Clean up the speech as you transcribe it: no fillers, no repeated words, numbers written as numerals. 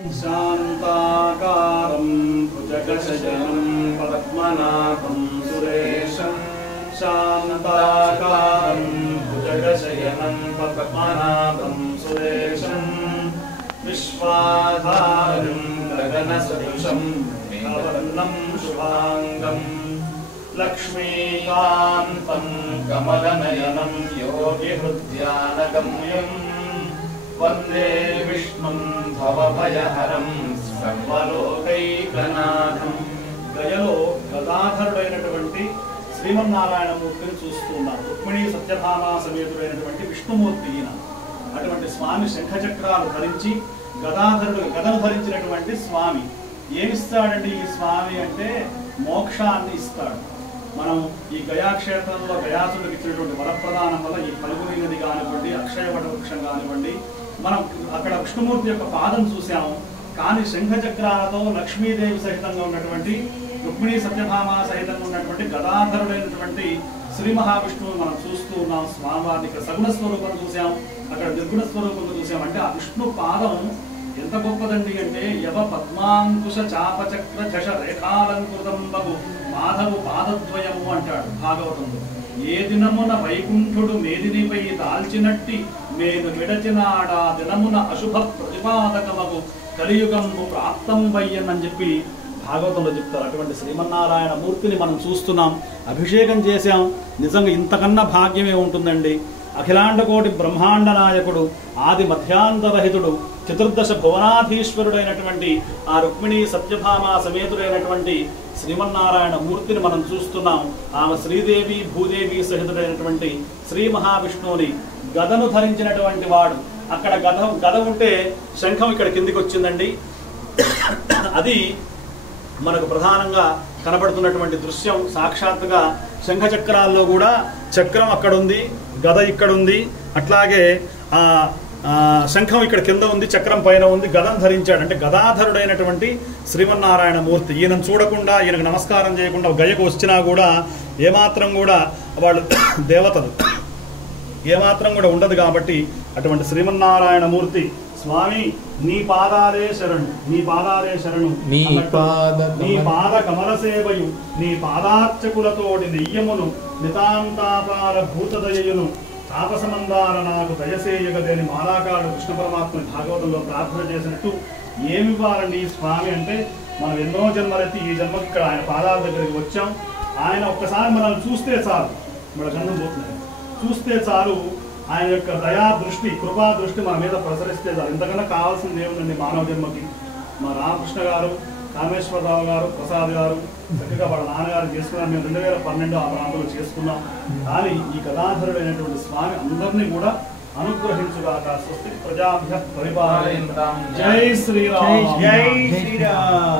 शान्ताकारं भुजगशयनं पद्मनाभं सुरेशं शान्ताकारं भुजगशयनं पद्मनाभं सुरेशं विश्वाधारं गगनसदृशं मेघवर्णं शुभांगं लक्ष्मीकान्तं कमलनयनं योगिहृद्यानगम्यं वंदे विष्णुं भवभयहरं सर्वलोकैकनाथं। గయలో గదాధరుడైనటువంటి శ్రీమన్నారాయణమూర్తిని చూస్తున్నాం. రుక్మిణీ సత్యభామ సమేతుడైనటువంటి విష్ణుమూర్తి ఈయన. అటువంటి స్వామి శంఖచక్రాలు ధరించి గదను ధరించినటువంటి స్వామి ఏమిస్తాడండి? ఈ స్వామి అంటే మోక్షాన్ని ఇస్తాడు. మనం ఈ గయాక్షేత్రంలో గయాసుడికి ఇచ్చినటువంటి వరప్రదానం వల్ల ఈ పలుగుని నది కానివ్వండి, అక్షయవట వృక్షం కానివ్వండి, మనం అక్కడ విష్ణుమూర్తి యొక్క పాదం చూసాము. కానీ శంఖచక్రాలతో లక్ష్మీదేవి సహితంగా ఉన్నటువంటి రుక్మిణీ సత్యభామ సహితంగా ఉన్నటువంటి గదాధరుడైనటువంటి శ్రీ మహావిష్ణువు మనం చూస్తూ ఉన్నాం. స్వామివారికి సగుణ స్వరూపం చూసాం, అక్కడ నిర్గుణ స్వరూపం చూసాం. అంటే ఆ విష్ణు పాదం ఎంత గొప్పదండి అంటే యవ పద్మాంకుశ చాపచక్ర జష రేఖాలంకృతం బగు మాధవు పాదద్వయము అంటాడు భాగవతంలో. ఏ దినమున వైకుంఠుడు మేదినిపై దాల్చినట్టి మేను విడచినాడా దినమున అశుభ ప్రతిపాదకమగు కలియుగము ప్రాప్తం వయ్యనని చెప్పి భాగవతంలో చెప్తారు. అటువంటి శ్రీమన్నారాయణ మూర్తిని మనం చూస్తున్నాం, అభిషేకం చేశాం. నిజంగా ఇంతకన్నా భాగ్యమే ఉంటుందండి. అఖిలాండకోటి బ్రహ్మాండ నాయకుడు, ఆది మధ్యాంతరహితుడు, చతుర్దశ భువనాధీశ్వరుడైనటువంటి ఆ రుక్మిణీ సత్యభామ సమేతుడైనటువంటి శ్రీమన్నారాయణ మూర్తిని మనం చూస్తున్నాం. ఆమె శ్రీదేవి భూదేవి సహితుడైనటువంటి శ్రీ మహావిష్ణువుని గదను ధరించినటువంటి వాడు. అక్కడ గద ఉంటే శంఖం ఇక్కడ కిందికి వచ్చిందండి. అది మనకు ప్రధానంగా కనబడుతున్నటువంటి దృశ్యం. సాక్షాత్తుగా శంఖచక్రాల్లో కూడా చక్రం అక్కడ ఉంది, గద ఇక్కడ ఉంది, అట్లాగే శంఖం ఇక్కడ కింద ఉంది, చక్రం పైన ఉంది. గదను ధరించాడు అంటే గదాధరుడైనటువంటి శ్రీమన్నారాయణ మూర్తి. ఈయనను చూడకుండా, ఈయనకు నమస్కారం చేయకుండా గయకు వచ్చినా కూడా ఏమాత్రం కూడా వాళ్ళు దేవతలు ఏమాత్రం కూడా ఉండదు. కాబట్టి అటువంటి శ్రీమన్నారాయణ మూర్తి స్వామి నీ పాదాలే శరణు, నీ పాదాలే శరణు, నీ పాద కమల సేవయు, నీ పాదార్చకులతోడి నెయ్యమును నితాంతాపాల భూతదయయును తాపసమందార నాకు దయసేయగదేని మాలాకారుడు కృష్ణ పరమాత్మ భాగవతంలో ప్రార్థన చేసినట్టు ఏమివ్వాలండి ఈ స్వామి అంటే, మనం ఎన్నో జన్మలెత్తి ఈ జన్మకి ఇక్కడ ఆయన పాదాల దగ్గరికి వచ్చాం. ఆయన ఒక్కసారి మనల్ని చూస్తే చాలు, మన గంధం పోతున్నాయి, చూస్తే చాలు ఆయన యొక్క దయా దృష్టి, కృపా దృష్టి మన మీద ప్రసరిస్తే చాలు. ఇంతకన్నా కావాల్సింది ఏముందండి మానవ జన్మకి? మా రామకృష్ణ గారు, కామేశ్వరరావు గారు, ప్రసాద్ గారు చక్కగా వాళ్ళ నాన్నగారు చేసుకున్నాం. మేము 2012 ఆ ప్రాంతంలో చేసుకున్నాం. కానీ ఈ గదాధరుడైనటువంటి స్వామి అందరినీ కూడా అనుగ్రహించుగాక. స్వస్తి ప్రజాభ్యః పరిపాలయంతాం. జై శ్రీరామ్. జై శ్రీరామ్.